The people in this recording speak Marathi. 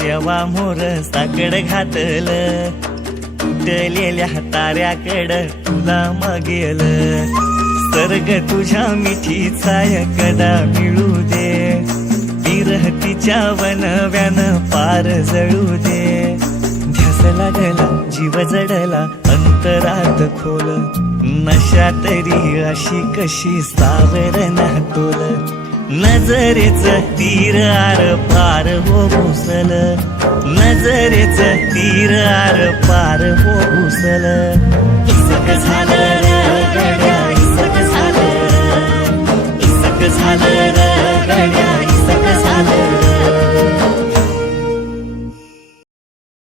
देवा मोर साकड घातलं, तुटलेल्या ताऱ्याकडं तुला मागेलं. सर्ग तुझ्या मिठीचा कदा मिळू दे, विरहतीच्या वनव्यानं पार जळू दे. ध्यास लागला जीव जडला अंतरात खोल, नशा तरी अशी कशी सावरणा तोल. नजरेच तीर आर पार हो घुसल, नजरेच तीर आर पार हो घुसल. इसक झालं